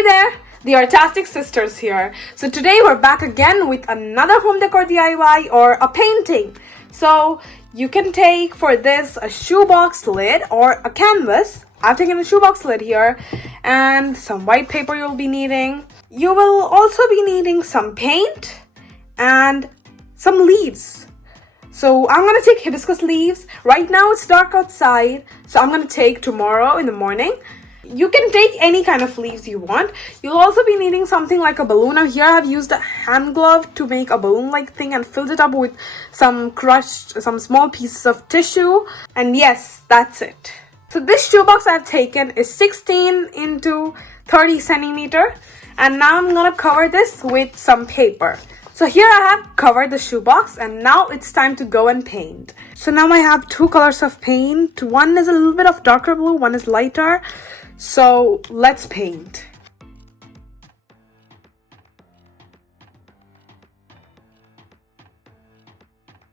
Hey there, the Art-tastic sisters here. So today we're back again with another home decor DIY or a painting. So you can take for this a shoebox lid or a canvas. I've taken a shoebox lid here and some white paper you'll be needing. You will also be needing some paint and some leaves. So I'm gonna take hibiscus leaves. Right now it's dark outside, so I'm gonna take tomorrow in the morning. You can take any kind of leaves you want. You'll also be needing something like a balloon. Now here I've used a hand glove to make a balloon like thing and filled it up with some small pieces of tissue. And yes, that's it. So this shoebox I've taken is 16 into 30 centimeter. And now I'm gonna cover this with some paper. So here I have covered the shoebox and now it's time to go and paint. So now I have two colors of paint. One is a little bit of darker blue, one is lighter. So let's paint.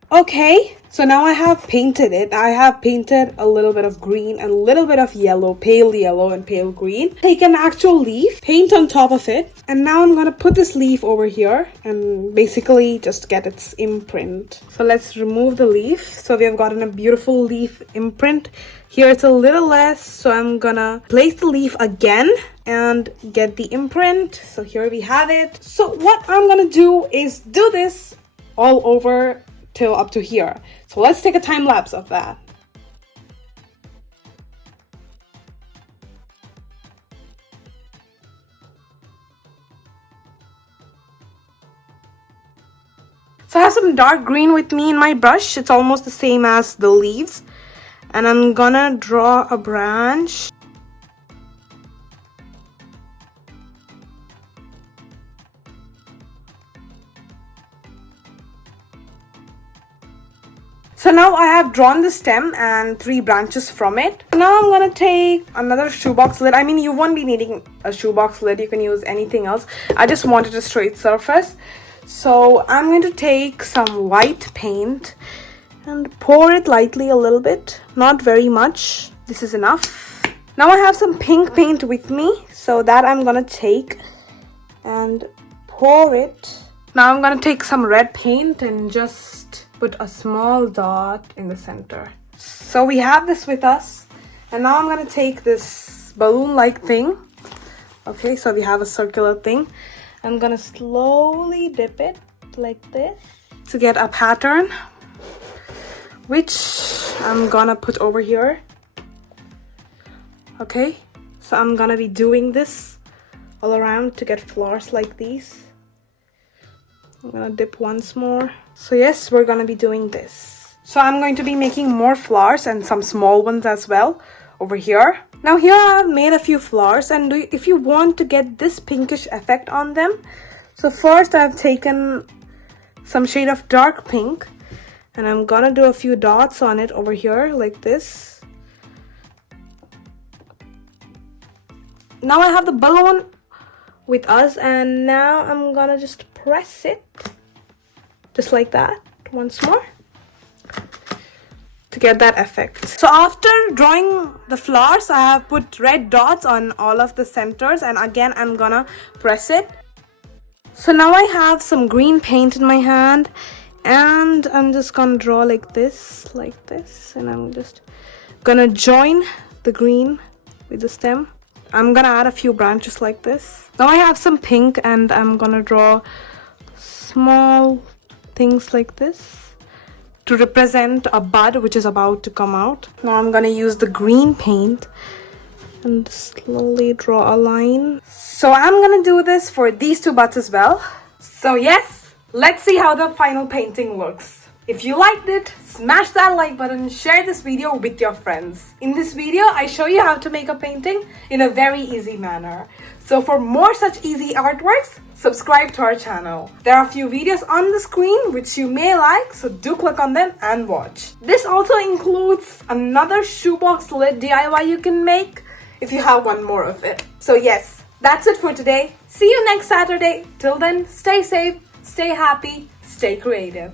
Okay, so now I have painted it. I have painted a little bit of green and a little bit of yellow, pale yellow and pale green. Take an actual leaf, paint on top of it, and now I'm gonna put this leaf over here and basically just get its imprint. So let's remove the leaf. So we have gotten a beautiful leaf imprint. Here it's a little less, so I'm gonna place the leaf again and get the imprint. So here we have it. So what I'm gonna do is do this all over till up to here. So let's take a time lapse of that. So I have some dark green with me in my brush. It's almost the same as the leaves. And I'm gonna draw a branch. So now I have drawn the stem and 3 branches from it. Now I'm gonna take another shoebox lid. I mean, you won't be needing a shoebox lid. You can use anything else. I just wanted a straight surface. So I'm going to take some white paint and pour it lightly a little bit. Not very much. This is enough. Now I have some pink paint with me. So that I'm gonna take and pour it. Now I'm gonna take some red paint and just put a small dot in the center. So we have this with us, and now I'm gonna take this balloon-like thing. Okay, so we have a circular thing. I'm gonna slowly dip it like this to get a pattern, which I'm gonna put over here. Okay, so I'm gonna be doing this all around to get flowers like these. I'm gonna dip once more. So yes, we're gonna be doing this. So I'm going to be making more flowers and some small ones as well over here. Now here I've made a few flowers, and if you want to get this pinkish effect on them, so first I've taken some shade of dark pink and I'm gonna do a few dots on it over here like this. Now I have the balloon with us, and now I'm gonna just press it just like that once more to get that effect. So after drawing the flowers, I have put red dots on all of the centers, and again I'm gonna press it. So now I have some green paint in my hand, and I'm just gonna draw like this, and I'm just gonna join the green with the stem. I'm gonna add a few branches like this. Now I have some pink, and I'm gonna draw small things like this to represent a bud which is about to come out. Now I'm gonna use the green paint and slowly draw a line. So I'm gonna do this for these 2 buds as well. So yes, let's see how the final painting looks. If you liked it, smash that like button and share this video with your friends. In this video, I show you how to make a painting in a very easy manner. So for more such easy artworks, subscribe to our channel. There are a few videos on the screen which you may like, so do click on them and watch. This also includes another shoebox lid DIY you can make if you have one more of it. So yes, that's it for today. See you next Saturday. Till then, stay safe, stay happy, stay creative.